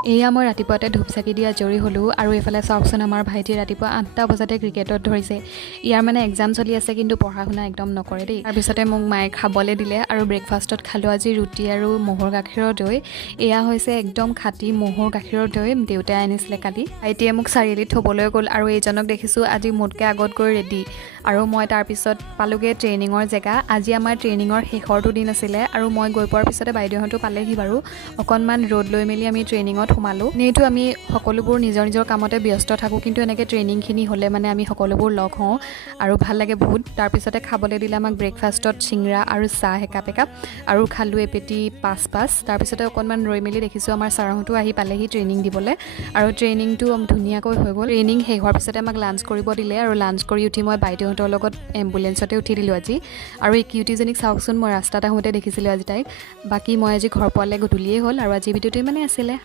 এয়া মই ৰাতিপুৱাতে ধূপ চাকি দি আজৰি হ'লোঁ আৰু এইফালে চাওকচোন আমাৰ ভাইটি ৰাতিপুৱা 8টা বজাতে ক্ৰিকেটত ধৰিছে। ইয়াৰ মানে এক্সাম চলি আছে কিন্তু পঢ়া শুনা একদম নকৰে দেই। তাৰপিছতে মোক মায়ে খাবলৈ দিলে আৰু ব্ৰেকফাষ্টত খালোঁ আজি ৰুটি আৰু ম'হৰ গাখীৰৰ দৈ। এয়া হৈছে একদম খাটি ম'হৰ গাখীৰৰ দৈ, দেউতাই আনিছিলে কালি। ভাইটিয়ে মোক চাৰিআলিত থ'বলৈ গ'ল আৰু এইজনক দেখিছোঁ আজি মোতকৈ আগত গৈ ৰেডি। আৰু মই তাৰপিছত পালোগৈ ট্ৰেইনিঙৰ জেগা। আজি আমাৰ ট্ৰেইনিঙৰ শেষৰটো দিন আছিলে আৰু মই গৈ পোৱাৰ পিছতে বাইদেউহঁতো পালেহি বাৰু। অকণমান ৰ'দ লৈ মেলি আমি ট্ৰেইনিঙত সোমালোঁ। এনেইতো আমি সকলোবোৰ নিজৰ নিজৰ কামতে ব্যস্ত থাকোঁ, কিন্তু এনেকৈ ট্ৰেইনিংখিনি হ'লে মানে আমি সকলোবোৰ লগ হওঁ আৰু ভাল লাগে বহুত। তাৰপিছতে খাবলৈ দিলে আমাক ব্ৰেকফাষ্টত চিংৰা আৰু চাহ একাপ আৰু খালোঁ এপেটি পাঁচ। তাৰপিছতে অকণমান ৰৈ মেলি দেখিছোঁ আমাৰ ছাৰহঁতো আহি পালেহি ট্ৰেইনিং দিবলৈ আৰু ট্ৰেইনিংটো ধুনীয়াকৈ হৈ গ'ল। ট্ৰেইনিং শেষ হোৱাৰ পিছতে আমাক লাঞ্চ কৰিব দিলে আৰু লাঞ্চ কৰি উঠি মই বাইদেউহঁতৰ লগত এম্বুলেঞ্চতে উঠি দিলোঁ আজি। আৰু এই কিউটিজনীক চাওকচোন, মই ৰাস্তাত আহোঁতে দেখিছিলোঁ আজি তাইক। বাকী মই আজি ঘৰ পোৱালৈ গধূলিয়েই হ'ল আৰু আজি ভিডিঅ'টো ইমানেই আছিলে।